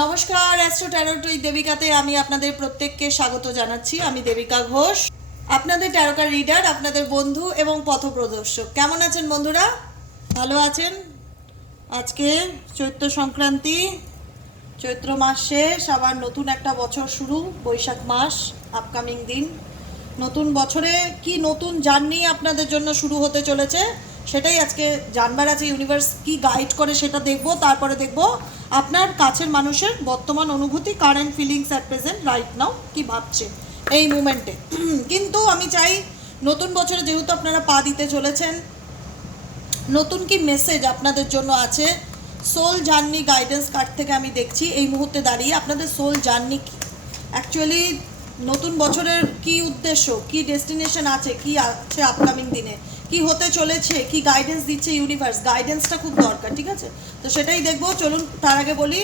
নমস্কার অ্যাস্ট্রো ট্যারোটই দেবিকাতে আমি আপনাদের প্রত্যেককে স্বাগত জানাচ্ছি। আমি দেবিকা ঘোষ, আপনাদের ট্যারোকার রিডার আপনাদের বন্ধু এবং পথপ্রদর্শক। কেমন আছেন বন্ধুরা? ভালো আছেন? আজকে চৈত্র সংক্রান্তি, চৈত্র মাস শেষ, আবার নতুন একটা বছর শুরু, বৈশাখ মাস আপকামিং দিন। নতুন বছরে কি নতুন জার্নি আপনাদের জন্য শুরু হতে চলেছে? সেটাই আজকে জানবার আছে ইউনিভার্স কি গাইড করে সেটা দেখব, তারপরে দেখব আপনার কাছের মানুষের বর্তমান অনুভূতি current feelings at present right now কি ভাবছে এই মুমেন্টে কিন্তু আমি চাই নতুন বছরে যেহেতু আপনারা পা দিতে চলেছেন, নতুন কি মেসেজ আপনাদের জন্য আছে সোল জার্নি গাইডেন্স কার্ড থেকে আমি দেখছি, এই মুহূর্তে দাঁড়িয়ে আপনাদের সোল জার্নি কি? অ্যাকচুয়ালি নতুন বছরের কি উদ্দেশ্য, কি ডেস্টিনেশন আছে, কি আছে আপকামিং দিনে? কি হতে চলেছে, কি গাইডেন্স দিচ্ছে ইউনিভার্স গাইডেন্সটা খুব দরকার, ঠিক আছে? তো সেটাই দেখব। চলুন, তার আগে বলি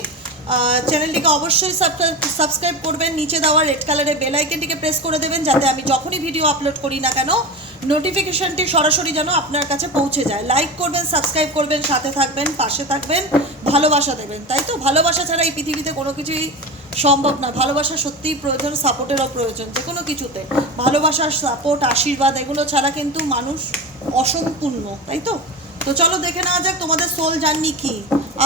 চ্যানেলটিকে অবশ্যই সাবস্ক্রাইব করবেন, নিচে দেওয়া রেড কালারের বেল আইকনটিকে প্রেস করে দেবেন, যাতে আমি যখনই ভিডিও আপলোড করি না কেন নোটিফিকেশনটি সরাসরি যেন আপনার কাছে পৌঁছে যায়। লাইক করবেন সাবস্ক্রাইব করবেন, সাথে থাকবেন, পাশে থাকবেন, ভালোবাসা দেবেন, তাই তো? ভালোবাসা ছাড়া এই পৃথিবীতে কোনো কিছুই সম্ভব না। ভালোবাসা সত্যিই প্রয়োজন, সাপোর্টেরও প্রয়োজন যে কোনো কিছুতে। ভালোবাসার সাপোর্ট, আশীর্বাদ, এগুলো ছাড়া কিন্তু মানুষ অসম্পূর্ণ, তাই তো? তো চলো দেখে নেওয়া যাক তোমাদের সোল জার্নি কি।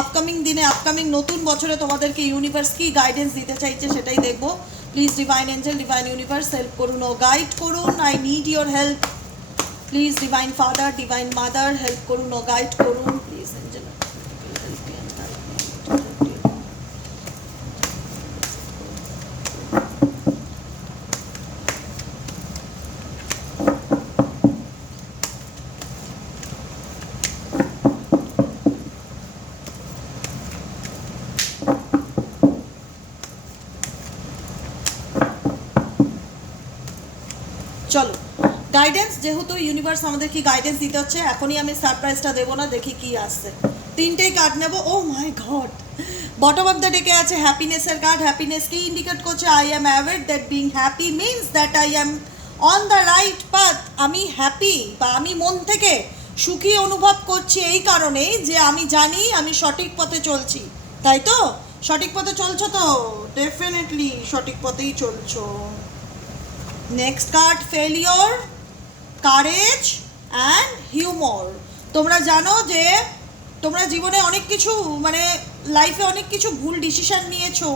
আপকামিং দিনে আপকামিং নতুন বছরে তোমাদেরকে ইউনিভার্স কি গাইডেন্স দিতে চাইছে সেটাই দেখব। Please divine angel divine universe help করুন ও গাইড করুন। I need your help please divine father divine mother help করুন ও গাইড করুন। প্লিজ এঞ্জেল চলো গাইডেন্স যেহেতু ইউনিভার্স আমাদের কি গাইডেন্স দিতে হচ্ছে, এখনই আমি সারপ্রাইজটা দেবো না, দেখি কি আসছে। তিনটেই কার্ড নেব। ও my god bottom of the ডেকে আছে হ্যাপিনেসের কার্ড হ্যাপিনেস কি ইন্ডিকেট করছে? I am aware that being happy means that I am on the right path আমি হ্যাপি বা আমি মন থেকে সুখী অনুভব করছি এই কারণেই যে আমি জানি আমি সঠিক পথে চলছি। তাই তো? সঠিক পথে চলছো তো? ডেফিনেটলি সঠিক পথেই চলছো। Next card failure courage and humour তোমরা জানো যে তোমরা জীবনে অনেক কিছু মানে লাইফে অনেক কিছু ভুল ডিসিশন নিয়েছো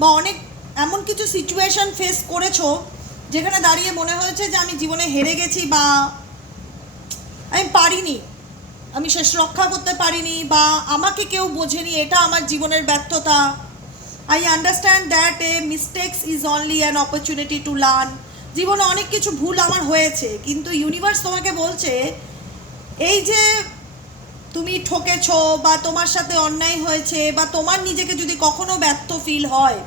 বা অনেক এমন কিছু সিচুয়েশন ফেস করেছ যেখানে দাঁড়িয়ে মনে হয়েছে যে আমি জীবনে হেরে গেছি বা আমি পারিনি, আমি শেষ রক্ষা করতে পারিনি বা আমাকে কেউ বোঝেনি, এটা আমার জীবনের ব্যর্থতা। I understand that a mistakes is only an opportunity to learn জীবনে অনেক কিছু ভুল আমার হয়েছে, কিন্তু ইউনিভার্স তোমাকে বলছে, এই যে তুমি ঠকেছো বা তোমার সাথে অন্যায় হয়েছে বা তোমার নিজেকে যদি কখনো ব্যর্থ ফিল হয়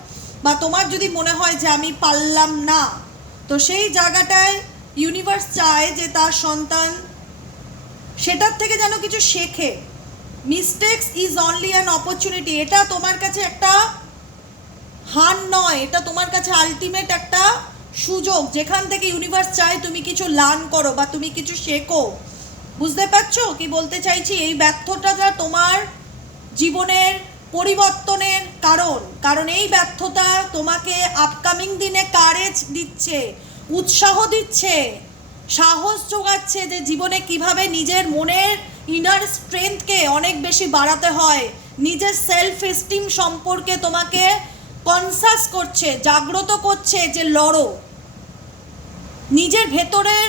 বা তোমার যদি মনে হয় যে আমি পারলাম না, তো সেই জায়গাটায় ইউনিভার্স চায় যে তার সন্তান সেটার থেকে যেন কিছু শেখে। Mistakes is only an opportunity এটা তোমার কাছে একটা হার নয়, এটা তোমার কাছে আলটিমেট একটা সুযোগ, যেখান থেকে ইউনিভার্স চায় তুমি কিছু লার্ন করো বা তুমি কিছু শেখো। বুঝতে পারছ? কি বলতে চাইছি? এই ব্যর্থতাটা তোমার জীবনের পরিবর্তনের কারণ। কারণ এই ব্যর্থতা তোমাকে আপকামিং দিনে কারেজ দিচ্ছে, উৎসাহ দিচ্ছে, সাহস যোগাচ্ছে যে জীবনে কীভাবে নিজের মনের ইনার স্ট্রেংথকে অনেক বেশি বাড়াতে হয়, নিজের সেলফ এস্টিম সম্পর্কে তোমাকে কনসাস করছে, জাগ্রত করছে যে লড়ো। নিজের ভেতরের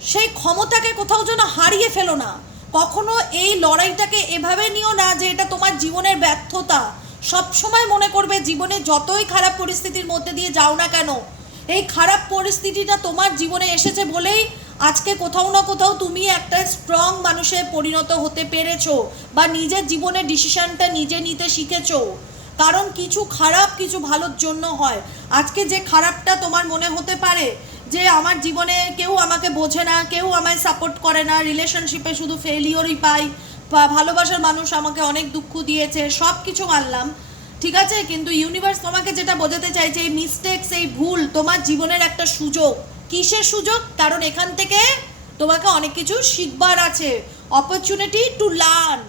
সেই ক্ষমতাকে কোথাও যেন হারিয়ে ফেলো না। কখনো এই লড়াইটাকে এভাবে নিও না যে এটা তোমার জীবনের ব্যর্থতা। সব সময় মনে করবে জীবনে যতই খারাপ পরিস্থিতির মধ্যে দিয়ে যাও না কেন, এই খারাপ পরিস্থিতিটা তোমার জীবনে এসেছে বলেই আজকে কোথাও না কোথাও তুমি একটা স্ট্রং মানুষে পরিণত হতে পেরেছ বা নিজের জীবনের ডিসিশনটা নিজে নিতে শিখেছো। কারণ কিছু খারাপ, কিছু ভালোর জন্য হয়। আজকে যে খারাপটা তোমার মনে হতে পারে যে আমার জীবনে কেউ আমাকে বোঝে না, কেউ আমায় সাপোর্ট করে না রিলেশনশিপে শুধু ফেলিওরই পাই, বা ভালোবাসার মানুষ আমাকে অনেক দুঃখ দিয়েছে সব কিছু মানলাম, ঠিক আছে? কিন্তু ইউনিভার্স তোমাকে যেটা বোঝাতে চাইছে, এই মিস্টেকস এই ভুল তোমার জীবনের একটা সুযোগ। কিসের সুযোগ? কারণ এখান থেকে তোমাকে অনেক কিছু শিখবার আছে। অপরচুনিটি টু লার্ন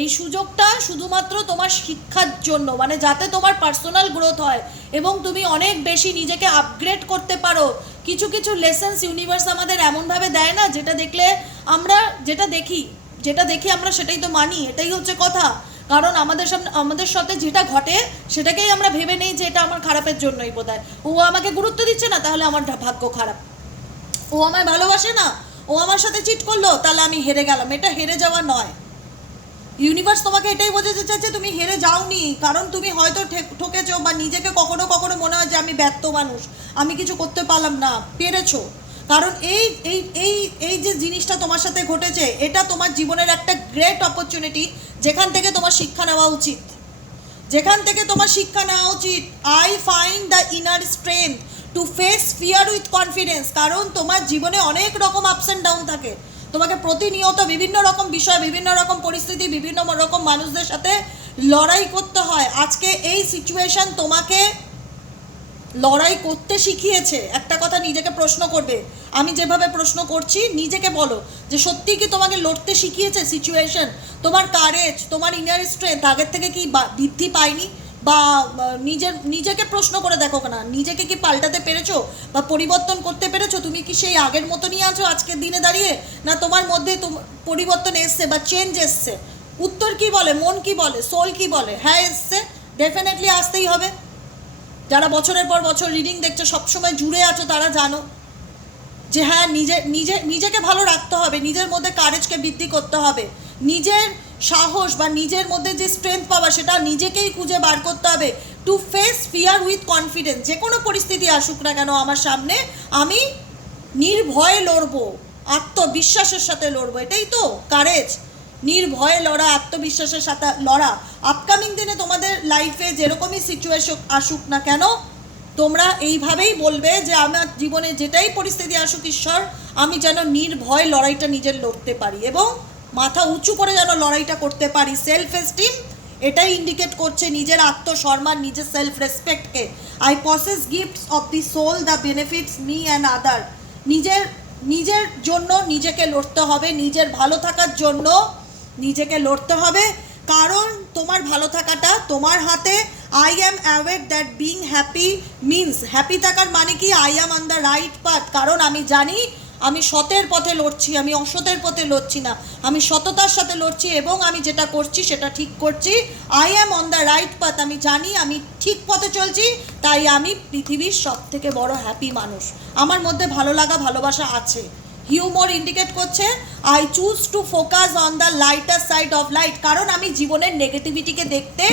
এই সুযোগটা শুধুমাত্র তোমার শিক্ষার জন্য মানে যাতে তোমার পার্সোনাল গ্রোথ হয়, এবং তুমি অনেক বেশি নিজেকে আপগ্রেড করতে পারো। কিছু কিছু লেসেন্স ইউনিভার্স আমাদের এমনভাবে দেয় না, যেটা দেখলে আমরা যেটা দেখি যেটা দেখি আমরা সেটাই তো মানি, এটাই হচ্ছে কথা। কারণ আমাদের সামনে, আমাদের সাথে যেটা ঘটে, সেটাকেই আমরা ভেবে নেই যে এটা আমার খারাপের জন্যই বোধ ও আমাকে গুরুত্ব দিচ্ছে না, তাহলে আমার ভাগ্য খারাপ। ও আমায় ভালোবাসে না, ও আমার সাথে চিট করল, তাহলে আমি হেরে গেলাম। এটা হেরে যাওয়া নয়। ইউনিভার্স তোমাকে এটাই বোঝাতে চাইছে, তুমি হেরে যাওনি। কারণ তুমি হয়তো ঠকেছো বা নিজেকে কখনো কখনো মনে হয় যে আমি ব্যর্থ মানুষ। আমি কিছু করতে পারলাম না, পেরেছ। কারণ এই এই এই এই যে জিনিসটা তোমার সাথে ঘটেছে, এটা তোমার জীবনের একটা গ্রেট অপরচুনিটি যেখান থেকে তোমার শিক্ষা নেওয়া উচিত। যেখান থেকে তোমার শিক্ষা নেওয়া উচিত। I find the inner strength to face fear with confidence কারণ তোমার জীবনে অনেক রকম আপস অ্যান্ড ডাউন থাকে। তোমাকে প্রতিনিয়ত বিভিন্ন রকম বিষয়, বিভিন্ন রকম পরিস্থিতি, বিভিন্ন রকম মানুষদের সাথে লড়াই করতে হয়। আজকে এই সিচুয়েশন তোমাকে লড়াই করতে শিখিয়েছে। একটা কথা নিজেকে প্রশ্ন করবে। আমি যেভাবে প্রশ্ন করছি, নিজেকে বলো যে সত্যি কি তোমাকে লড়তে শিখিয়েছে সিচুয়েশন তোমার কারেজ তোমার ইনার স্ট্রেংথ আগের থেকে কি বৃদ্ধি পায়নি? বা নিজের, নিজেকে প্রশ্ন করে দেখো না নিজেকে কি পাল্টাতে পেরেছ? বা পরিবর্তন করতে পেরেছ? তুমি কি সেই আগের মতনই আছো আজকের দিনে দাঁড়িয়ে? না তোমার মধ্যে পরিবর্তন এসছে বা চেঞ্জ এসছে? উত্তর কি বলে? মন কি বলে? সোল কি বলে? হ্যাঁ এসছে। ডেফিনেটলি আসতেই হবে। যারা বছরের পর বছর রিডিং দেখছ, সবসময় জুড়ে আছো, তারা জানো যে হ্যাঁ নিজে নিজে, নিজেকে ভালো রাখতে হবে। নিজের মধ্যে কারেজকে বৃদ্ধি করতে হবে। নিজের সাহস বা নিজের মধ্যে যে স্ট্রেংথ পাওয়া সেটা নিজেকেই খুঁজে বার করতে হবে to face fear with confidence যে কোনো পরিস্থিতি আসুক না কেন আমার সামনে, আমি নির্ভয়ে লড়বো, আত্মবিশ্বাসের সাথে লড়বো, এটাই তো কারেজ নির্ভয়ে লড়া, আত্মবিশ্বাসের সাথে লড়া। আপকামিং দিনে তোমাদের লাইফে যেরকমই সিচুয়েশন আসুক না কেন, তোমরা এইভাবেই বলবে যে আমার জীবনে যেটাই পরিস্থিতি আসুক, ঈশ্বর, আমি যেন নির্ভয় লড়াইটা নিজের লড়তে পারি। এবং মাথা উঁচু করে যেন লড়াইটা করতে পারি। সেলফ এস্টিম এটাই ইন্ডিকেট করছে নিজের আত্মসম্মান, নিজের self রেসপেক্টকে I possess gifts of the soul the benefits me and other নিজের নিজের জন্য নিজেকে লড়তে হবে, নিজের ভালো থাকার জন্য নিজেকে লড়তে হবে। কারণ তোমার ভালো থাকাটা তোমার হাতে। I am aware that being happy means happy থাকার মানে কি? I am on the right path কারণ আমি জানি আমি সতের পথে লড়ছি, আমি অসতের পথে লড়ছি না। আমি সততার সাথে লড়ছি এবং আমি যেটা করছি সেটা ঠিক করছি। I am on the right path আমি জানি, আমি ঠিক পথে চলছি, তাই আমি পৃথিবীর সব থেকে বড় হ্যাপি মানুষ। আমার মধ্যে ভালো লাগা, ভালোবাসা আছে। হিউমর ইন্ডিকেট করছে I choose to focus on the lighter side of light কারণ আমি জীবনের নেগেটিভিটিকে দেখতে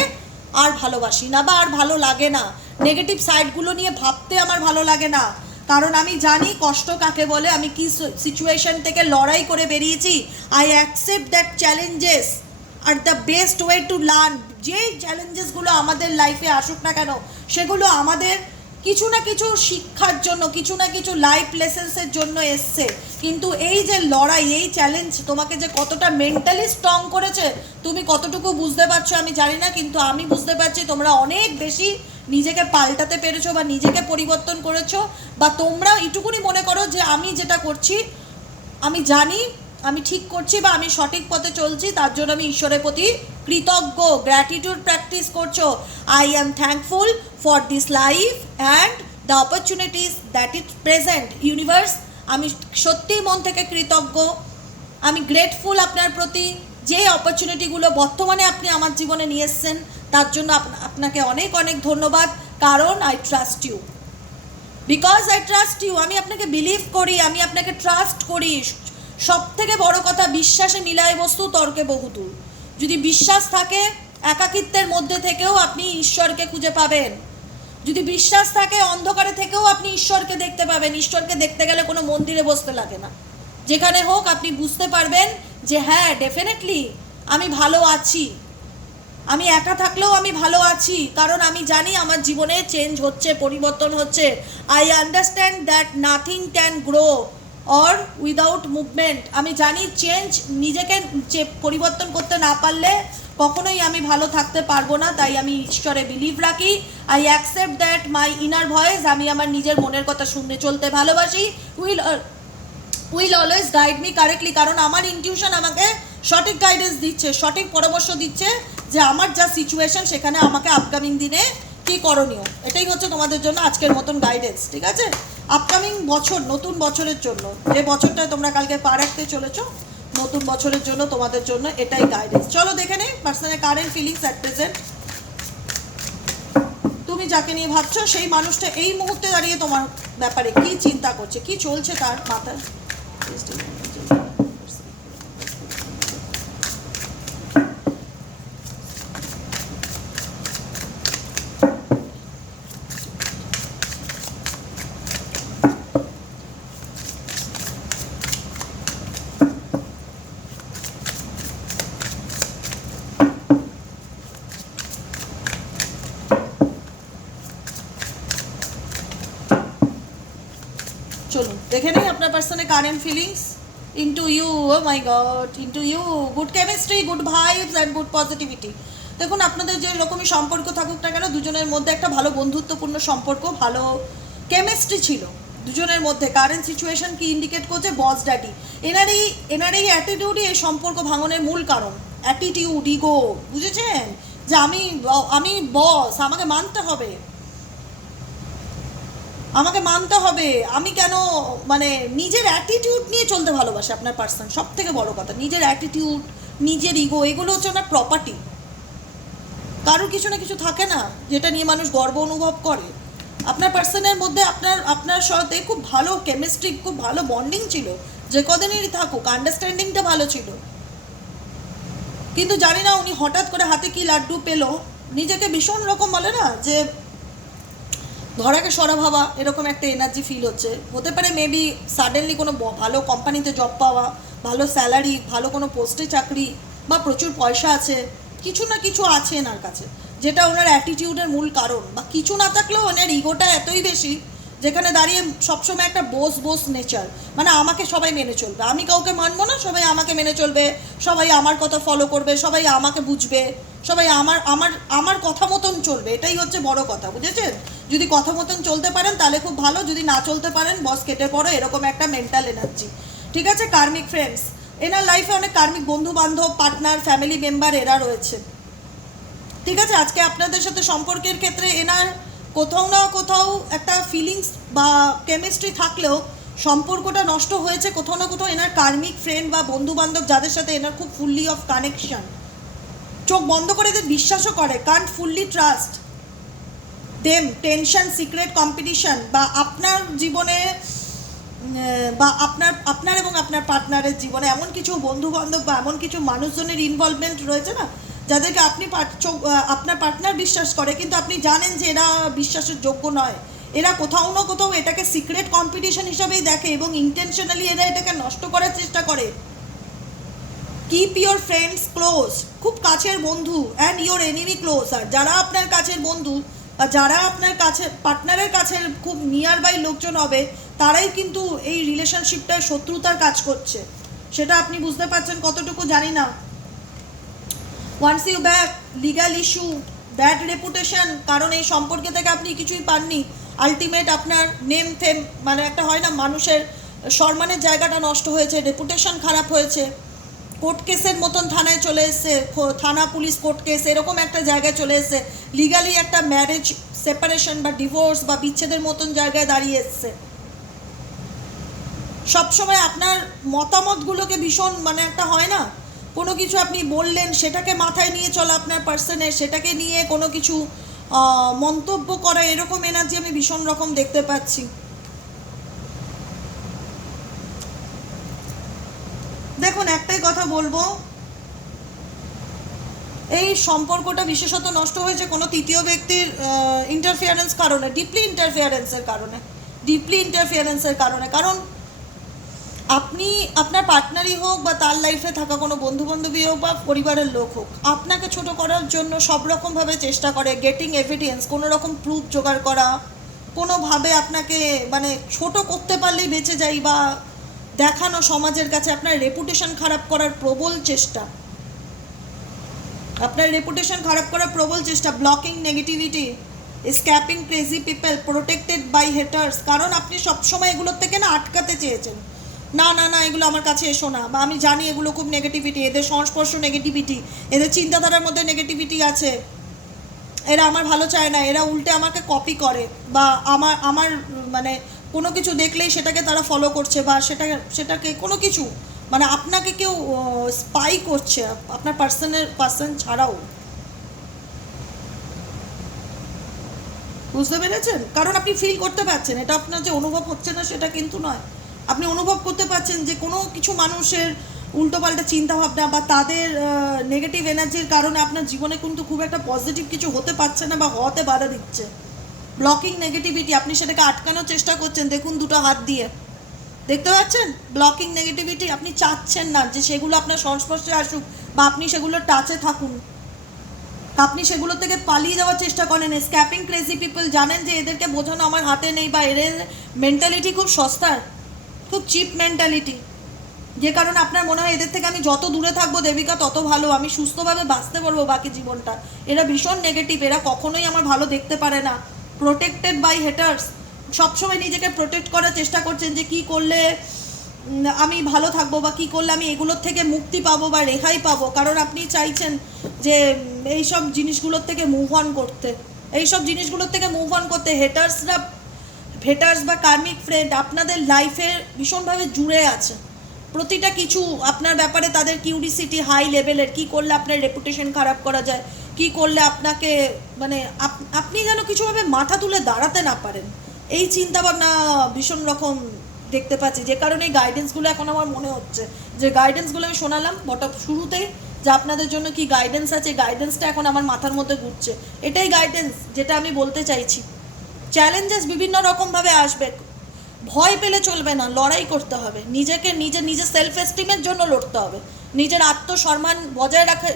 আর ভালোবাসি না বা আর ভালো লাগে না। নেগেটিভ সাইডগুলো নিয়ে ভাবতে আমার ভালো লাগে না। কারণ আমি জানি কষ্ট কাকে বলে, আমি কি সিচুয়েশন থেকে লড়াই করে বেরিয়েছি। I accept that challenges are the best way to learn যে চ্যালেঞ্জেসগুলো আমাদের লাইফে আসুক না কেন, সেগুলো আমাদের কিছু না কিছু শিক্ষার জন্য, কিছু না কিছু লাইফ লেসেন্সের জন্য এসছে। কিন্তু এই যে লড়াই, এই চ্যালেঞ্জ তোমাকে যে কতটা মেন্টালি স্ট্রং করেছে, তুমি কতটুকু বুঝতে পারছ আমি জানি না, কিন্তু আমি বুঝতে পারছি তোমরা অনেক বেশি নিজেকে পাল্টাতে পেরেছ বা নিজেকে পরিবর্তন করেছ। বা তোমরা এটুকুনি মনে করো যে আমি যেটা করছি, আমি জানি আমি ঠিক করছি বা আমি সঠিক পথে চলছি, তার জন্য আমি ঈশ্বরের প্রতি কৃতজ্ঞ গ্র্যাটিটিউড প্র্যাকটিস করছ। I am thankful for this life and the opportunities that it present universe আমি সত্যিই মন থেকে কৃতজ্ঞ। আমি গ্রেটফুল আপনার প্রতি যে অপরচুনিটিগুলো বর্তমানে আপনি আমার জীবনে নিয়ে এসছেন, তার জন্য আপনাকে অনেক অনেক ধন্যবাদ। কারণ I trust you because I trust you আমি আপনাকে বিলিভ করি, আমি আপনাকে ট্রাস্ট করি। সব থেকে বড় কথা বিশ্বাসে মিলায় বস্তু, তর্কে বহুদূর। যদি বিশ্বাস থাকে, একাকিত্বের মধ্যে থেকেও আপনি ঈশ্বরকে খুঁজে পাবেন। যদি বিশ্বাস থাকে, অন্ধকারে থেকেও আপনি ঈশ্বরকে দেখতে পাবেন। ঈশ্বরকে দেখতে গেলে কোনো মন্দিরে বসতে লাগে না। যেখানে হোক আপনি বুঝতে পারবেন যে হ্যাঁ ডেফিনেটলি আমি ভালো আছি। আমি একা থাকলেও আমি ভালো আছি, কারণ আমি জানি আমার জীবনে চেঞ্জ হচ্ছে, পরিবর্তন হচ্ছে। I understand that nothing can grow or without movement আমি জানি চেঞ্জ নিজেকে পরিবর্তন করতে না পারলে কখনোই আমি ভালো থাকতে পারব না, তাই আমি ঈশ্বরে বিলিভ রাখি। I accept that my inner voice আমি আমার নিজের মনের কথা শুনতে, চলতে ভালোবাসি। Will will always guide me correctly কারণ আমার ইনটিউশন আমাকে সঠিক গাইডেন্স দিচ্ছে, সঠিক পরামর্শ দিচ্ছে যে আমার যা সিচুয়েশন সেখানে আমাকে আপকামিং দিনে কি করণীয়? এটাই হচ্ছে তোমাদের জন্য আজকের মতন গাইডেন্স ঠিক আছে? আপকামিং বছর, নতুন বছরের জন্য, যে বছরটায় তোমরা কালকে পা রাখতে চলেছো, নতুন বছরের জন্য তোমাদের জন্য এটাই গাইডেন্স চলো দেখে নেই personal current feelings at present তুমি যাকে নিয়ে ভাবছ, সেই মানুষটা এই মুহূর্তে দাঁড়িয়ে তোমার ব্যাপারে কি চিন্তা করছে, কি চলছে তার মাথায় চলুন পার্সনের current feelings into you oh my god into you good chemistry good vibes and good positivity দেখুন, আপনাদের যে রকমই সম্পর্ক থাকুক না কেন, দুজনের মধ্যে একটা ভালো বন্ধুত্বপূর্ণ সম্পর্ক, ভালো কেমিস্ট্রি ছিল। দুজনের মধ্যে কারেন্ট সিচুয়েশন কি ইন্ডিকেট করছে? বস ড্যাডি এনার এই এনার এই অ্যাটিটিউডই এই সম্পর্ক ভাঙনের মূল কারণ। অ্যাটিটিউড ইগো বুঝেছেন? যে আমি আমি বস আমাকে মানতে হবে। আমাকে মানতে হবে। আমি কেন মানে নিজের অ্যাটিটিউড নিয়ে চলতে ভালোবাসে আপনার পার্সন সব থেকে বড় কথা। নিজের অ্যাটিটিউড নিজের ইগো এগুলো হচ্ছে ওনার প্রপার্টি কারোর কিছু না কিছু থাকে না, যেটা নিয়ে মানুষ গর্ব অনুভব করে। আপনার পার্সনের মধ্যে আপনার আপনার সাথে খুব ভালো কেমিস্ট্রি খুব ভালো বন্ডিং ছিল। যে কদিনেরই থাকুক আন্ডারস্ট্যান্ডিংটা ভালো ছিল। কিন্তু জানি না উনি হঠাৎ করে হাতে কি লাড্ডু পেল। নিজেকে ভীষণ রকম বলে না যে ধরাকে সরা ভাবা, এরকম একটা এনার্জি ফিল হচ্ছে। হতে পারে মেবি সাডেনলি কোনো ভালো কোম্পানিতে জব পাওয়া, ভালো স্যালারি ভালো কোনো পোস্টে চাকরি, বা প্রচুর পয়সা আছে, কিছু না কিছু আছে এনার কাছে। যেটা ওনার অ্যাটিটিউডের মূল কারণ। বা কিছু না থাকলেও ওনার ইগোটা এতই বেশি, যেখানে দাঁড়িয়ে সবসময় একটা বোস বোস নেচার মানে আমাকে সবাই মেনে চলবে। আমি কাউকে মানবো না, সবাই আমাকে মেনে চলবে। সবাই আমার কথা ফলো করবে, সবাই আমাকে বুঝবে, সবাই আমার আমার আমার কথা মতন চলবে। এটাই হচ্ছে বড় কথা, বুঝেছেন? যদি কথা মতন চলতে পারেন, তাহলে খুব ভালো। যদি না চলতে পারেন বস কেটে পড়ো, এরকম একটা মেন্টাল এনার্জি ঠিক আছে কার্মিক ফ্রেন্ডস এনার লাইফে অনেক কার্মিক বন্ধু বান্ধব পার্টনার ফ্যামিলি মেম্বার এরা রয়েছে। ঠিক আছে, আজকে আপনাদের সাথে সম্পর্কের ক্ষেত্রে এনার কোথাও না কোথাও একটা ফিলিংস বা কেমিস্ট্রি থাকলেও সম্পর্কটা নষ্ট হয়েছে, কোথাও না কোথাও এনার কার্মিক ফ্রেন্ড বা বন্ধু বান্ধব যাদের সাথে এনার খুব ফুললি অফ কানেকশন চোখ বন্ধ করে এদের বিশ্বাসও করে can't fully trust them tension, secret competition বা আপনার জীবনে বা আপনার আপনার এবং আপনার পার্টনারের জীবনে এমন কিছু বন্ধু বান্ধব বা এমন কিছু মানুষজনের ইনভলভমেন্ট রয়েছে না? যাদেরকে আপনি আপনার পার্টনার বিশ্বাস করে, কিন্তু আপনি জানেন যে এরা বিশ্বাসের যোগ্য নয়। এরা কোথাও না কোথাও এটাকে সিক্রেট কম্পিটিশন হিসাবেই দেখে এবং ইন্টেনশনালি এরা এটাকে নষ্ট করার চেষ্টা করে। কিপ ইয়োর ফ্রেন্ডস ক্লোজ খুব কাছের বন্ধু অ্যান্ড ইয়োর এনিমি ক্লোজ আর যারা আপনার কাছের বন্ধু বা যারা আপনার কাছে পার্টনারের কাছে খুব নিয়ার বাই লোকজন হবে, তারাই কিন্তু এই রিলেশনশিপটায় শত্রুতার কাজ করছে। সেটা আপনি বুঝতে পারছেন কতটুকু জানি না। Once you back legal issue bad reputation কারণ এই সম্পর্কে থেকে আপনি কিছুই পাননি আলটিমেট আপনার নেম থেম মানে একটা হয় না, মানুষের সম্মানের জায়গাটা নষ্ট হয়েছে রেপুটেশন খারাপ হয়েছে। কোর্ট কেসের মতন থানায় চলে এসছে থানা পুলিশ কোর্ট কেস, এরকম একটা জায়গায় চলে এসছে। লিগালি একটা ম্যারেজ সেপারেশন বা ডিভোর্স বা বিচ্ছেদের মতন জায়গায় দাঁড়িয়ে এসছে। সবসময় আপনার মতামতগুলোকে ভীষণ মানে একটা হয় না? কোনো কিছু আপনি বললেন, সেটাকে মাথায় নিয়ে চলা আপনার পার্সনের সেটাকে নিয়ে কোনো কিছু মন্তব্য করা এরকম এনার্জি আমি ভীষণ রকম দেখতে পাচ্ছি। দেখুন, একটাই কথা বলব। এই সম্পর্কটা বিশেষত নষ্ট হয়েছে কোনো তৃতীয় ব্যক্তির ইন্টারফিয়ারেন্স কারণে ডিপলি ইন্টারফিয়ারেন্সের কারণে ডিপলি ইন্টারফিয়ারেন্সের কারণে। কারণ আপনি, আপনার পার্টনারই হোক বা তার লাইফে থাকা কোনো বন্ধু বান্ধবী হোক বা পরিবারের লোক হোক, আপনাকে ছোট করার জন্য সব রকমভাবে চেষ্টা করে গেটিং এভিডেন্স কোনো রকম প্রুফ জোগাড় করা, কোনোভাবে আপনাকে মানে ছোট করতে পারলেই বেঁচে যাই বা দেখানো সমাজের কাছে আপনার রেপুটেশন খারাপ করার প্রবল চেষ্টা। আপনার রেপুটেশন খারাপ করার প্রবল চেষ্টা। Blocking negativity escaping crazy people protected by haters কারণ আপনি সবসময় এগুলোর থেকে না আটকাতে চেয়েছেন। না না না, এগুলো আমার কাছে এসো না। বা আমি জানি এগুলো খুব নেগেটিভিটি এদের সংস্পর্শ নেগেটিভিটি এদের চিন্তাধারার মধ্যে নেগেটিভিটি আছে। এরা আমার ভালো চায় না। এরা উল্টে আমাকে কপি করে। বা আমার আমার মানে কোনো কিছু দেখলেই সেটাকে তারা ফলো করছে বা সেটা, সেটাকে কোনো কিছু মানে আপনাকে কেউ স্পাই করছে, আপনার পার্সনের পার্সন ছাড়াও। বুঝতে পেরেছেন? কারণ আপনি ফিল করতে পারছেন, এটা আপনার যে অনুভব হচ্ছে না সেটা কিন্তু নয়। আপনি অনুভব করতে পারছেন যে কোনো কিছু মানুষের উল্টোপাল্টা চিন্তাভাবনা বা তাদের নেগেটিভ এনার্জির কারণে আপনার জীবনে কিন্তু খুব একটা পজিটিভ কিছু হতে পারছে না বা হতে বাধা দিচ্ছে। ব্লকিং নেগেটিভিটি আপনি সেটাকে আটকানোর চেষ্টা করছেন, দেখুন দুটো হাত দিয়ে। দেখতে পাচ্ছেন? ব্লকিং নেগেটিভিটি আপনি চাচ্ছেন না যে সেগুলো আপনার সংস্পর্শে আসুক বা আপনি সেগুলো টাচে থাকুন। আপনি সেগুলো থেকে পালিয়ে যাওয়ার চেষ্টা করেন। স্ক্যাপিং ক্রেজি পিপল জানেন যে এদেরকে বোঝানো আমার হাতে নেই বা এদের মেন্টালিটি খুব সস্তার, খুব চিপ মেন্টালিটি যে কারণে আপনার মনে হয় এদের থেকে আমি যত দূরে থাকব, দেবিকা, তত ভালো। আমি সুস্থভাবে বাঁচতে পারব বাকি জীবনটা। এরা ভীষণ নেগেটিভ এরা কখনোই আমার ভালো দেখতে পারে না। প্রোটেক্টেড বাই হেটার্স সবসময় নিজেকে প্রোটেক্ট করার চেষ্টা করছেন যে কি করলে আমি ভালো থাকব বা কি করলে আমি এগুলোর থেকে মুক্তি পাবো বা রেহাই পাবো। কারণ আপনি চাইছেন যে উম, এইসব জিনিসগুলোর থেকে মুভ অন করতে। এইসব জিনিসগুলোর থেকে মুভ অন করতে হেটার্সরা হেটার্স বা কার্মিক ফ্রেন্ড আপনাদের লাইফে ভীষণভাবে জুড়ে আছে। প্রতিটা কিছু আপনার ব্যাপারে তাদের কিউরিসিটি হাই লেভেলের কি করলে আপনার রেপুটেশন খারাপ করা যায়। কি করলে আপনাকে মানে আপ- আপনি যেন কিছুভাবে মাথা তুলে দাঁড়াতে না পারেন। এই চিন্তাভাবনা ভীষণ রকম দেখতে পাচ্ছি। যে কারণে এই গাইডেন্সগুলো এখন আমার মনে হচ্ছে। যে গাইডেন্সগুলো আমি শোনালাম বটা শুরুতেই যে আপনাদের জন্য কি গাইডেন্স আছে গাইডেন্সটা এখন আমার মাথার মধ্যে ঘুরছে। এটাই গাইডেন্স যেটা আমি বলতে চাইছি। চ্যালেঞ্জেস বিভিন্ন রকমভাবে আসবে। ভয় পেলে চলবে না, লড়াই করতে হবে। নিজেকে নিজে, নিজের সেলফ এস্টিমের জন্য লড়তে হবে। নিজের আত্মসম্মান বজায় রাখা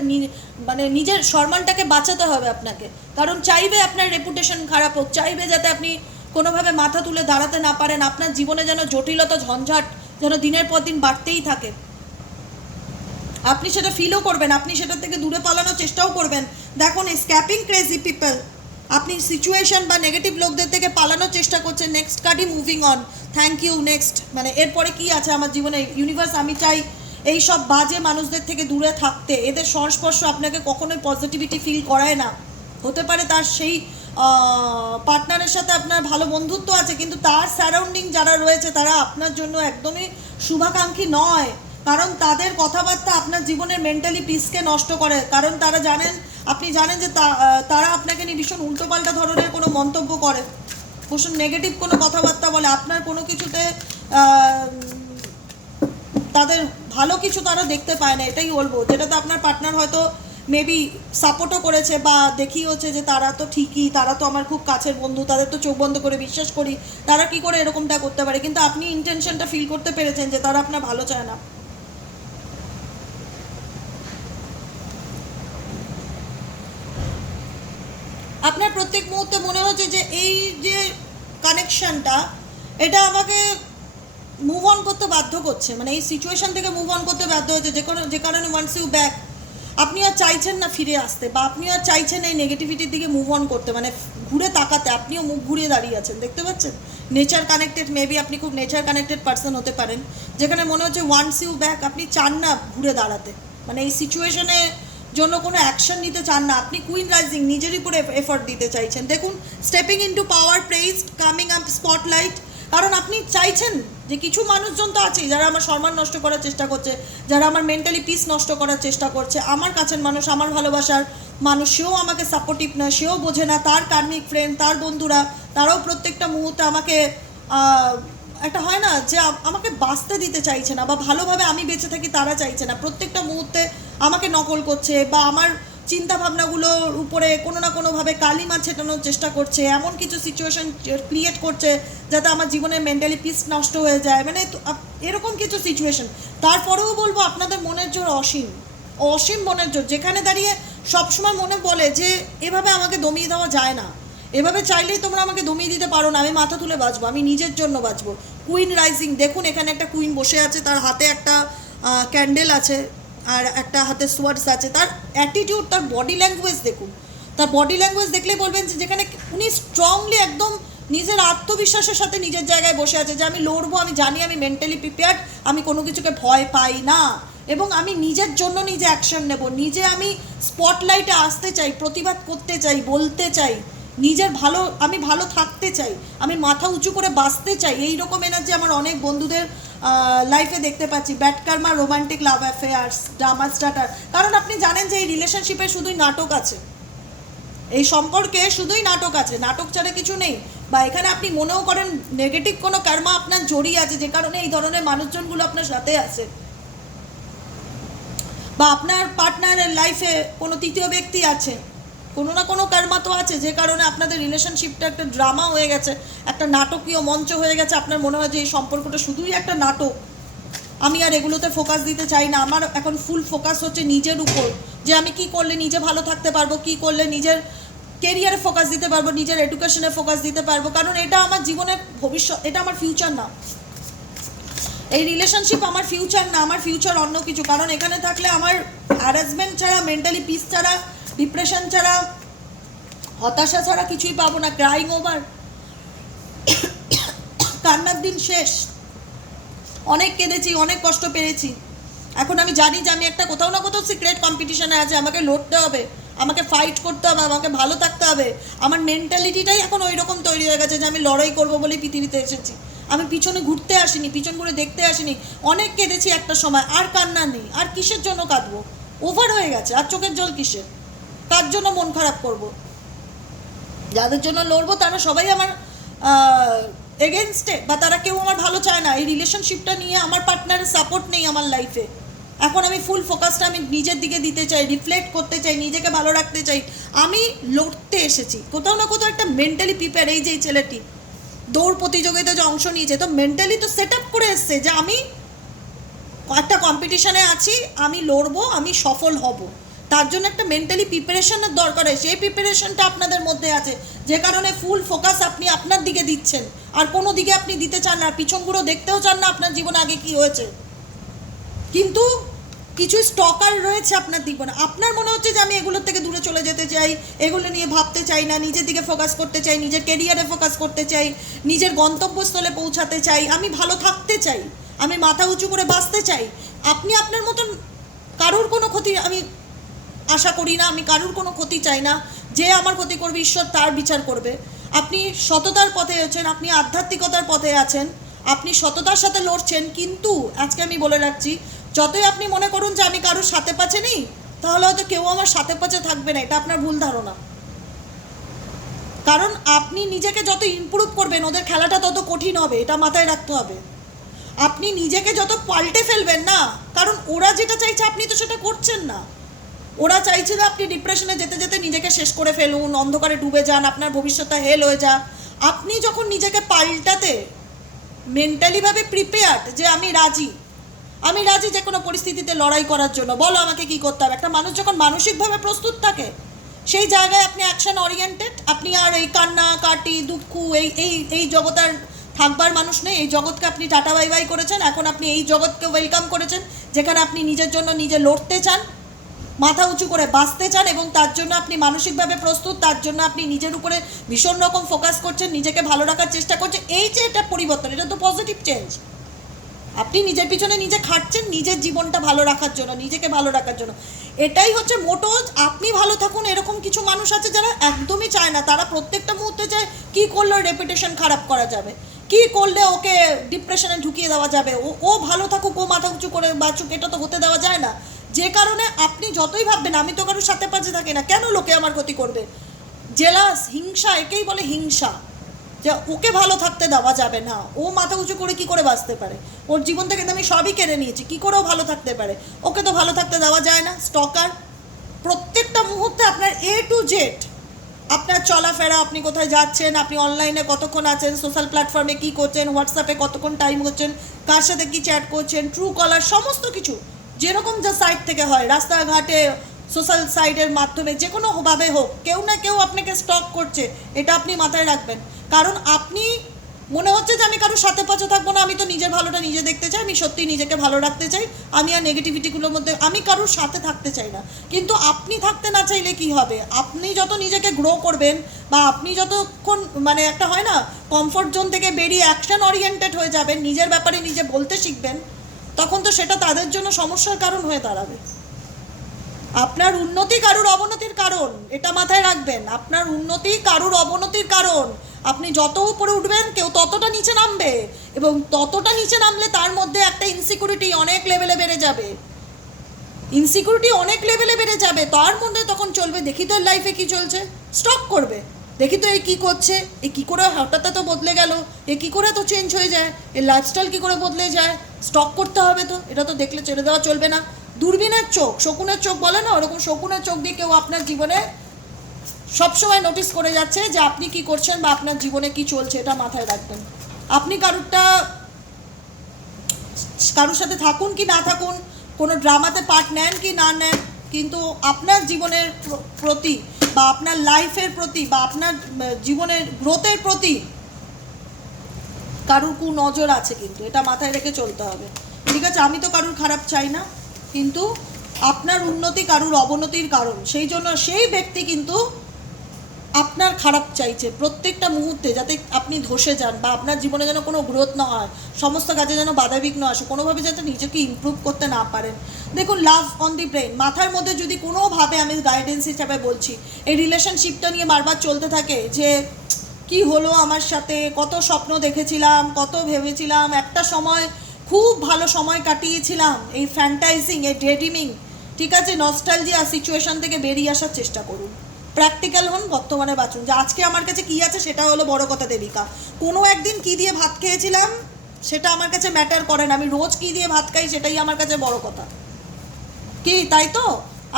মানে নিজের সম্মানটাকে বাঁচাতে হবে আপনাকে। কারণ চাইবে আপনার রেপুটেশন খারাপ হোক, চাইবে যাতে আপনি কোনোভাবে মাথা তুলে দাঁড়াতে না পারেন, আপনার জীবনে যেন জটিলতা, ঝঞ্ঝাট যেন দিনের পর দিন বাড়তেই থাকে। আপনি সেটা ফিলও করবেন, আপনি সেটা থেকে দূরে পালানোর চেষ্টাও করবেন। দেখুন স্ক্যাপিং ক্রেজি পিপল আপনি সিচুয়েশন বা নেগেটিভ লোকদের থেকে পালানোর চেষ্টা করছেন next কার্ডই moving on thank you next মানে এরপরে কি আছে আমার জীবনে? ইউনিভার্স আমি চাই এই সব বাজে মানুষদের থেকে দূরে থাকতে, এদের সংস্পর্শ আপনাকে কখনোই পজিটিভিটি ফিল করায় না। হতে পারে তার সেই পার্টনারের সাথে আপনার ভালো বন্ধুত্ব আছে, কিন্তু তার সারাউন্ডিং যারা রয়েছে, তারা আপনার জন্য একদমই শুভাকাঙ্ক্ষী নয়। কারণ তাদের কথাবার্তা আপনার জীবনের মেন্টালি পিসকে নষ্ট করে। কারণ তারা জানেন, আপনি জানেন যে তারা আপনাকে নিয়ে ভীষণ উল্টোপাল্টা ধরনের কোনো মন্তব্য করে। ভীষণ নেগেটিভ কোনো কথাবার্তা বলে, আপনার কোনো কিছুতে তাদের ভালো কিছু তারা দেখতে পায় না, এটাই বলব। যেটাতে আপনার পার্টনার হয়তো মেবি সাপোর্টও করেছে বা দেখিয়েছে যে তারা তো ঠিকই, তারা তো আমার খুব কাছের বন্ধু, তাদের তো চোখ বন্ধ করে বিশ্বাস করি, তারা কি করে এরকমটা করতে পারে? কিন্তু আপনি ইন্টেনশনটা ফিল করতে পেরেছেন যে তারা আপনার ভালো চায় না। আপনার প্রত্যেক মুহূর্তে মনে হচ্ছে যে এই যে কানেকশনটা এটা আমাকে মুভ অন করতে বাধ্য করছে। মানে এই সিচুয়েশন থেকে মুভ অন করতে বাধ্য হচ্ছে। যে কোনো যে কারণে ওয়ান্স ইউ ব্যাক আপনি আর চাইছেন না ফিরে আসতে বা আপনি আর চাইছেন এই নেগেটিভিটির দিকে মুভ অন করতে। মানে ঘুরে তাকাতে, আপনিও মুখ ঘুরিয়ে দাঁড়িয়ে আছেন, দেখতে পাচ্ছেন? নেচার কানেক্টেড মেবি আপনি খুব নেচার কানেক্টেড পার্সন হতে পারেন। যেখানে মনে হচ্ছে ওয়ান্স ইউ ব্যাক আপনি চান না ঘুরে দাঁড়াতে। মানে এই সিচুয়েশনে জন্য কোনো অ্যাকশন নিতে চান না। আপনি কুইন রাইজিং নিজেরই উপরে এফর্ট দিতে চাইছেন। দেখুন stepping into power praised coming up spotlight কারণ আপনি চাইছেন যে কিছু মানুষজন তো আছেই, যারা আমার সম্মান নষ্ট করার চেষ্টা করছে, যারা আমার মেন্টালি পিস নষ্ট করার চেষ্টা করছে, আমার কাছের মানুষ, আমার ভালোবাসার মানুষ, সেও আমাকে সাপোর্টিভ না, সেও বোঝে না, তার কার্মিক ফ্রেন্ড তার বন্ধুরা, তারাও প্রত্যেকটা মুহূর্তে আমাকে একটা হয় না যে আমাকে বাঁচতে দিতে চাইছে না, বা ভালোভাবে আমি বেঁচে থাকি তারা চাইছে না। প্রত্যেকটা মুহূর্তে আমাকে নকল করছে, বা আমার চিন্তা ভাবনাগুলোর উপরে কোনো না কোনোভাবে কালিমা ছেটানোর চেষ্টা করছে, এমন কিছু সিচুয়েশন ক্রিয়েট করছে যাতে আমার জীবনে মেন্টালি পিস নষ্ট হয়ে যায়। মানে এরকম কিছু সিচুয়েশন তারপরেও বলব আপনাদের মনের জোর অসীম। অসীম মনের জোর। যেখানে দাঁড়িয়ে সবসময় মনে বলে যে, এভাবে আমাকে দমিয়ে দেওয়া যায় না। এভাবে চাইলেই তোমরা আমাকে দমিয়ে দিতে পারো না। আমি মাথা তুলে বাঁচবো। আমি নিজের জন্য বাঁচবো। কুইন রাইজিং দেখুন এখানে একটা কুইন বসে আছে, তার হাতে একটা ক্যান্ডেল আছে। আর একটা হাতে সোয়ার্ডস আছে, তার অ্যাটিটিউড তার বডি ল্যাঙ্গুয়েজ দেখুন। তার বডি ল্যাঙ্গুয়েজ দেখলেই বলবেন যে, যেখানে উনি স্ট্রংলি একদম নিজের আত্মবিশ্বাসের সাথে নিজের জায়গায় বসে আছে যে, আমি লড়বো, আমি জানি, আমি মেন্টালি প্রিপেয়ার্ড আমি কোনো কিছুকে ভয় পাই না। এবং আমি নিজের জন্য নিজে অ্যাকশন নেব, নিজে আমি স্পটলাইটে আসতে চাই, প্রতিবাদ করতে চাই, বলতে চাই, নিজের ভালো, আমি ভালো থাকতে চাই, আমি মাথা উঁচু করে বাঁচতে চাই এই রকম এনার্জি আমার অনেক বন্ধুদের লাইফে দেখতে পাচ্ছি। Bad karma romantic love affairs drama starter কারণ আপনি জানেন যে এই রিলেশনশিপে শুধুই নাটক আছে। এই সম্পর্কে শুধুই নাটক আছে। নাটক ছাড়া কিছু নেই। বা এখানে আপনি মনেও করেন নেগেটিভ কোনো কর্মা আপনার জড়িয়ে আছে, যে কারণে এই ধরনের মানুষজনগুলো আপনার সাথে আছে। বা আপনার পার্টনারের লাইফে কোনো তৃতীয় ব্যক্তি আছে। কোনো না কোনো কর্মা তো আছে, যে কারণে আপনাদের রিলেশনশিপটা একটা ড্রামা হয়ে গেছে, একটা নাটকীয় মঞ্চ হয়ে গেছে, আপনার মনে হয় যে এই সম্পর্কটা শুধুই একটা নাটক। আমি আর এগুলোতে ফোকাস দিতে চাই না, আমার এখন ফুল ফোকাস হচ্ছে নিজের উপর, যে আমি কি করলে নিজে ভালো থাকতে পারব, কি করলে নিজের কেরিয়ারে ফোকাস দিতে পারব, নিজের এডুকেশনে ফোকাস দিতে পারব, কারণ এটা আমার জীবনের ভবিষ্যৎ, এটা আমার ফিউচার না। এই রিলেশনশিপ আমার ফিউচার না, আমার ফিউচার অন্য কিছু, কারণ এখানে থাকলে আমার হ্যারাসমেন্ট ছাড়া মেন্টালি পিস ছাড়া ডিপ্রেশন ছাড়া, হতাশা ছাড়া কিছুই পাবো না ক্রাইং ওভার কান্নার দিন শেষ। অনেক কেঁদেছি, অনেক কষ্ট পেয়েছি। এখন আমি জানি যে আমি একটা কোথাও না কোথাও সিক্রেট কম্পিটিশনে আছে, আমাকে লড়তে হবে, আমাকে ফাইট করতে হবে, আমাকে ভালো থাকতে হবে। আমার মেন্টালিটিটাই এখন ওই রকম তৈরি হয়ে গেছে যে আমি লড়াই করব বলেই পৃথিবীতে এসেছি। আমি পিছনে ঘুরতে আসিনি, পিছন ঘুরে দেখতে আসিনি। অনেক কেঁদেছি একটা সময়, আর কান্না নেই, আর কিসের জন্য কাঁদবো? ওভার হয়ে গেছে, আর চোখের জল কিসের? তার জন্য মন খারাপ করব। যাদের জন্য লড়বো, তারা সবাই আমার এগেনস্টে বা তারা কেউ আমার ভালো চায় না। এই রিলেশনশিপটা নিয়ে আমার পার্টনারের সাপোর্ট নেই আমার লাইফে এখন আমি ফুল ফোকাসটা আমি নিজের দিকে দিতে চাই রিফ্লেক্ট করতে চাই, নিজেকে ভালো রাখতে চাই। আমি লড়তে এসেছি। কোথাও না কোথাও একটা মেন্টালি প্রিপেয়ার এই যে ছেলেটি, দৌড় প্রতিযোগিতায় যে অংশ নিয়েছে, তো মেন্টালি তো সেট আপ করে এসছে যে আমি একটা কম্পিটিশনে আছি, আমি লড়বো, আমি সফল হব। তার জন্য একটা মেন্টালি প্রিপারেশনের দরকার হয়। সেই প্রিপারেশনটা আপনাদের মধ্যে আছে। যে কারণে ফুল ফোকাস আপনি আপনার দিকে দিচ্ছেন। আর কোনো দিকে আপনি দিতে চান না পিছনগুলো দেখতেও চান না আপনার জীবনে আগে কি হয়েছে। কিন্তু কিছু স্টকার রয়েছে আপনার জীবনে আপনার মনে হচ্ছে যে আমি এগুলোর থেকে দূরে চলে যেতে চাই, এগুলো নিয়ে ভাবতে চাই না, নিজের দিকে ফোকাস করতে চাই, নিজের কেরিয়ারে ফোকাস করতে চাই, নিজের গন্তব্যস্থলে পৌঁছাতে চাই, আমি ভালো থাকতে চাই, আমি মাথা উঁচু করে বাঁচতে চাই। আপনি আপনার মতন কারোর কোনো ক্ষতি, আমি আশা করি না, আমি কারুর কোনো ক্ষতি চাই না। যে আমার ক্ষতি করবে, ঈশ্বর তার বিচার করবে। আপনি সততার পথে আছেন, আপনি আধ্যাত্মিকতার পথে আছেন, আপনি সততার সাথে লড়ছেন, কিন্তু আজকে আমি বলে রাখছি, যতই আপনি মনে করুন যে আমি কারোর সাথে পাচ্ছে নেই, তাহলে হয়তো কেউ আমার সাথে পাচ্ছে থাকবে না, এটা আপনার ভুল ধারণা। কারণ আপনি নিজেকে যত ইমপ্রুভ করবেন, ওদের খেলাটা তত কঠিন হবে, এটা মাথায় রাখতে হবে। আপনি নিজেকে যত পাল্টে ফেলবেন না, কারণ ওরা যেটা চাইছে, আপনি তো সেটা করছেন না। ওরা চাইছিল আপনি ডিপ্রেশনে যেতে যেতে নিজেকে শেষ করে ফেলুন, অন্ধকারে ডুবে যান, আপনার ভবিষ্যৎটা হেল হয়ে যাক। আপনি যখন নিজেকে পাল্টাতে মেন্টালিভাবে প্রিপেয়ার্ড যে আমি রাজি আমি রাজি যে কোনো পরিস্থিতিতে লড়াই করার জন্য, বলো আমাকে কি করতে হবে? একটা মানুষ যখন মানসিকভাবে প্রস্তুত থাকে, সেই জায়গায় আপনি অ্যাকশন ওরিয়েন্টেড আপনি আর এই কান্না, কাটি, দুঃখ, এই এই এই জগতার থাকবার মানুষ নেই। এই জগৎকে আপনি টাটা বাই বাই করেছেন, এখন আপনি এই জগৎকে ওয়েলকাম করেছেন, যেখানে আপনি নিজের জন্য নিজে লড়তে চান। মাথা উঁচু করে বাঁচতে চান এবং তার জন্য আপনি মানসিকভাবে প্রস্তুত, তার জন্য আপনি নিজের উপরে ভীষণ রকম ফোকাস করছেন, নিজেকে ভালো রাখার চেষ্টা করছেন, এই যে এটা পরিবর্তন, এটা তো পজিটিভ চেঞ্জ আপনি নিজের পিছনে নিজে খাটছেন, নিজের জীবনটা ভালো রাখার জন্য, নিজেকে ভালো রাখার জন্য। এটাই হচ্ছে মোটো আপনি ভালো থাকুন, এরকম কিছু মানুষ আছে যারা একদমই চায় না, তারা প্রত্যেকটা মুহূর্তে চায়, কী করলে রেপুটেশন খারাপ করা যাবে? কি করলে ওকে ডিপ্রেশনে ঢুকিয়ে দেওয়া যাবে? ও ও ভালো থাকুক, ও মাথা উঁচু করে বাঁচুক, এটা তো হতে দেওয়া যায় না। যে কারণে আপনি যতই ভাববেন, আমি তো কারোর সাথে পাশে থাকি না, কেন লোকে আমার ক্ষতি করবে? জেলাস, হিংসা, একেই বলে হিংসা। যে ওকে ভালো থাকতে দেওয়া যাবে না। ও মাথা উঁচু করে কি করে বাঁচতে পারে? ওর জীবন থেকে আমি সবই কেড়ে নিয়েছি, কি করেও ভালো থাকতে পারে? ওকে তো ভালো থাকতে দেওয়া যায় না স্টকার প্রত্যেকটা মুহূর্তে আপনার এ টু জেড আপনার চলাফেরা, আপনি কোথায় যাচ্ছেন, আপনি অনলাইনে কতক্ষণ আছেন সোশ্যাল প্ল্যাটফর্মে কী করছেন হোয়াটসঅ্যাপে কতক্ষণ টাইম করছেন কার সাথে কী চ্যাট করছেন ট্রু কলার সমস্ত কিছু। যেরকম যা সাইট থেকে হয়, রাস্তাঘাটে সোশ্যাল সাইটের মাধ্যমে, যে কোনোভাবে হোক, কেউ না কেউ আপনাকে স্টক করছে, এটা আপনি মাথায় রাখবেন। কারণ আপনি, মনে হচ্ছে যে আমি কারোর সাথে পাশে থাকব না, আমি তো নিজের ভালোটা নিজে দেখতে চাই, আমি সত্যি নিজেকে ভালো রাখতে চাই, আমি আর নেগেটিভিটিগুলোর মধ্যে, আমি কারোর সাথে থাকতে চাই না। কিন্তু আপনি থাকতে না চাইলে কি হবে? আপনি যত নিজেকে গ্রো করবেন, বা আপনি যতক্ষণ মানে একটা হয় না কমফর্ট জোন থেকে বেরিয়ে অ্যাকশন ওরিয়েন্টেড হয়ে যাবেন, নিজের ব্যাপারে নিজে বলতে শিখবেন তখন তো সেটা তাদের জন্য সমস্যার কারণ হয়ে দাঁড়াবে। আপনার উন্নতি কারুর অবনতির কারণ, এটা মাথায় রাখবেন। আপনার উন্নতি কারুর অবনতির কারণ, আপনি যত উপরে উঠবেন, কেউ ততটা নিচে নামবে এবং ততটা নিচে নামলে তার মধ্যে একটা ইনসিকিউরিটি অনেক লেভেলে বেড়ে যাবে। ইনসিকিউরিটি অনেক লেভেলে বেড়ে যাবে, তার মধ্যে তখন চলবে, দেখি তোর লাইফে কি চলছে। স্টক করবে। দেখি তো এই কী করছে, এ কী করে হঠাৎ তো বদলে গেল, এ কী করে তো চেঞ্জ হয়ে যায় এর লাইফস্টাইল কী করে বদলে যায় স্টক করতে হবে তো, এটা তো দেখলে ছেড়ে দেওয়া চলবে না। দূরবীনের চোখ, শকুনের চোখ বলে না, ওরকম শকুনের চোখ দিয়ে কেউ আপনার জীবনে সবসময় নোটিস করে যাচ্ছে যে আপনি কি করছেন বা আপনার জীবনে কি চলছে, এটা মাথায় রাখবেন। আপনি কারুরটা, কারোর সাথে থাকুন কি না থাকুন, কোনো ড্রামাতে পার্ট নেন কি না নেন, কিন্তু আপনার জীবনের প্রতি বা আপনার লাইফের প্রতি বা আপনার জীবনের গ্রোথের প্রতি কারুর কু নজর আছে কিন্তু, এটা মাথায় রেখে চলতে হবে। ঠিক আছে, আমি তো কারুর খারাপ চাই না, কিন্তু আপনার উন্নতি কারুর অবনতির কারণ। সেই জন্য সেই ব্যক্তি কিন্তু আপনার খারাপ চাইছে প্রত্যেকটা মুহূর্তে যাতে আপনি ধসে যান বা আপনার জীবনে যেন কোনো গ্রোথ না হয়, সমস্ত কাজে যেন বাধাবিঘ্ন আসে, কোনোভাবে যাতে নিজেকে ইমপ্রুভ করতে না পারেন। দেখুন লাভ অন দি ব্রেন মাথার মধ্যে যদি কোনোভাবে আমি গাইডেন্স হিসাবে বলছি, এই রিলেশনশিপটা নিয়ে বারবার চলতে থাকে যে, কি হলো আমার সাথে, কত স্বপ্ন দেখেছিলাম, কত ভেবেছিলাম, একটা সময় খুব ভালো সময় কাটিয়েছিলাম, এই ফ্যান্টাইজিং এই ডেডিমিং ঠিক আছে নস্টালজিয়া সিচুয়েশন থেকে বেরিয়ে আসার চেষ্টা করুন। প্র্যাকটিক্যাল হন, বর্তমানে বাঁচুন। যে আজকে আমার কাছে কি আছে সেটা হলো বড় কথা দেবিকা। কোনো একদিন কি দিয়ে ভাত খেয়েছিলাম, সেটা আমার কাছে ম্যাটার করে না। আমি রোজ কি দিয়ে ভাত খাই সেটাই আমার কাছে বড় কথা। কি, তাই তো?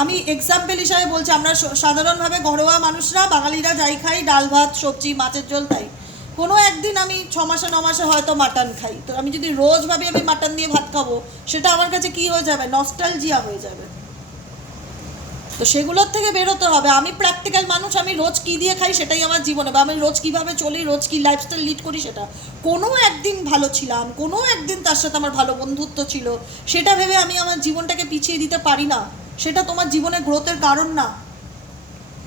আমি এক্সাম্পল হিসাবে বলছি, আমরা সাধারণভাবে ঘরোয়া মানুষরা, বাঙালিরা যাই খাই, ডাল ভাত, সবজি, মাছের ঝোল, তাই। কোনো একদিন আমি ছ মাসে, ন মাসে হয়তো মাটন খাই। তো আমি যদি রোজ ভাবি আমি মাটন দিয়ে ভাত খাব, সেটা আমার কাছে কি হয়ে যাবে? নস্টালজিয়া হয়ে যাবে। তো সেগুলোর থেকে বেরোতে হবে। আমি প্র্যাকটিক্যাল মানুষ, আমি রোজ কী দিয়ে খাই সেটাই আমার জীবনে বা আমি রোজ কীভাবে চলি, রোজ কী লাইফস্টাইল লিড করি সেটা। কোনো একদিন ভালো ছিলাম, কোনো একদিন তার সাথে আমার ভালো বন্ধুত্ব ছিল, সেটা ভেবে আমি আমার জীবনটাকে পিছিয়ে দিতে পারি না। সেটা তোমার জীবনে গ্রোথের কারণ না।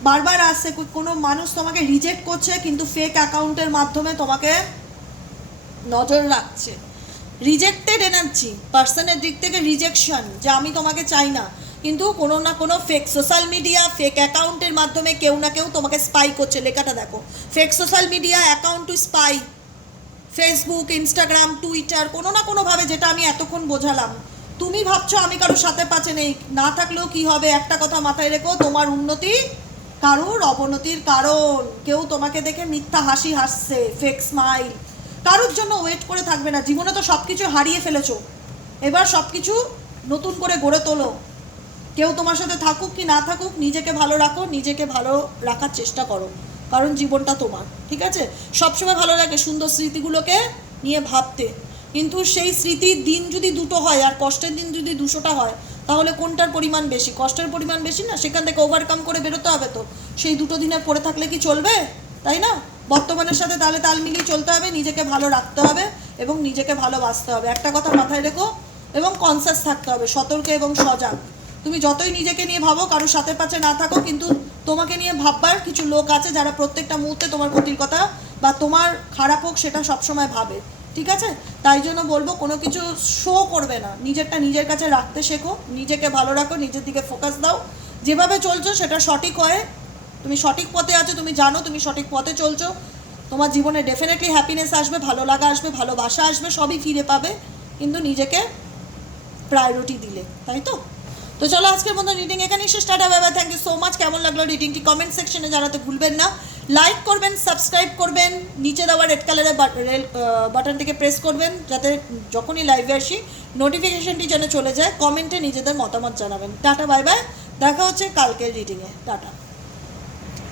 বারবার আসছে কোনো মানুষ তোমাকে রিজেক্ট করছে, কিন্তু ফেক অ্যাকাউন্টের মাধ্যমে তোমাকে নজর রাখছে। রিজেক্টেড এনার্জি পার্সনের দিক থেকে রিজেকশন যে আমি তোমাকে চাই না। কিন্তু কোনো না কোনো ফেক সোশ্যাল মিডিয়া ফেক অ্যাকাউন্টের মাধ্যমে কেউ না কেউ তোমাকে স্পাই করছে। লেখাটা দেখো। Fake social media account to spy Facebook Instagram Twitter কোনো না কোনোভাবে যেটা আমি এতক্ষণ বোঝালাম। তুমি ভাবছ আমি কারোর সাথে পাচ্ছে নেই। না থাকলেও কি হবে? একটা কথা মাথায় রেখো, তোমার উন্নতি কারোর অবনতির কারণ। কেউ তোমাকে দেখে মিথ্যা হাসি হাসছে ফেক স্মাইল কারোর জন্য ওয়েট করে থাকবে না। জীবনে তো সব কিছু হারিয়ে ফেলেছো। এবার সব কিছু নতুন করে গড়ে তোলো। কেউ তোমার সাথে থাকুক কি না থাকুক, নিজেকে ভালো রাখো, নিজেকে ভালো রাখার চেষ্টা করো। কারণ জীবনটা তোমার, ঠিক আছে? সবসময় ভালো লাগে সুন্দর স্মৃতিগুলোকে নিয়ে ভাবতে। কিন্তু সেই স্মৃতির দিন যদি দুটো হয় আর কষ্টের দিন যদি দুশোটা হয়, তাহলে কোনটার পরিমাণ বেশি? কষ্টের পরিমাণ বেশি না? সেখান থেকে ওভারকাম করে বেরোতে হবে তো। সেই দুটো দিনে পড়ে থাকলে কি চলবে? তাই না? বর্তমানের সাথে তাহলে তাল মিলিয়ে চলতে হবে, নিজেকে ভালো রাখতে হবে এবং নিজেকে ভালোবাসতে হবে। একটা কথা মাথায় রেখো এবং কনসাস থাকতে হবে, সতর্ক এবং সজাগ। তুমি যতই নিজেকে নিয়ে ভাবো, কারোর সাথে পাচ্ছে না থাকো, কিন্তু তোমাকে নিয়ে ভাববার কিছু লোক আছে যারা প্রত্যেকটা মুহূর্তে তোমার ক্ষতির কথা বা তোমার খারাপ হোক সেটা সবসময় ভাবে, ঠিক আছে? তাই জন্য বলব, কোনো কিছু শো করবে না। নিজেরটা নিজের কাছে রাখতে শেখো, নিজেকে ভালো রাখো, নিজের দিকে ফোকাস দাও। যেভাবে চলছো সেটা সঠিক হয়। তুমি সঠিক পথে আছো, তুমি জানো তুমি সঠিক পথে চলছো। তোমার জীবনে ডেফিনেটলি হ্যাপিনেস আসবে, ভালো লাগা আসবে, ভালোবাসা আসবে, সবই ফিরে পাবে। কিন্তু নিজেকে প্রায়োরিটি দিলে, তাই তো? তো চলো আজকের মতো রিডিং এখানেই শেষ। টাটা বাবা থ্যাংক ইউ সো মাচ কেমন লাগল রিডিংটি কমেন্ট সেকশনে জানাতে ভুলবেন না। লাইক করবেন সাবস্ক্রাইব করবেন, নিচে দেওয়া রেড কালারের বাটনটিকে প্রেস করবেন, যাতে যখনই লাইভে আসি নোটিফিকেশনটি যেন চলে যায় কমেন্টে নিজেদের মতামত জানাবেন। টাটা, বাই বাই। দেখা হচ্ছে কালকের রিডিংয়ে টাটা।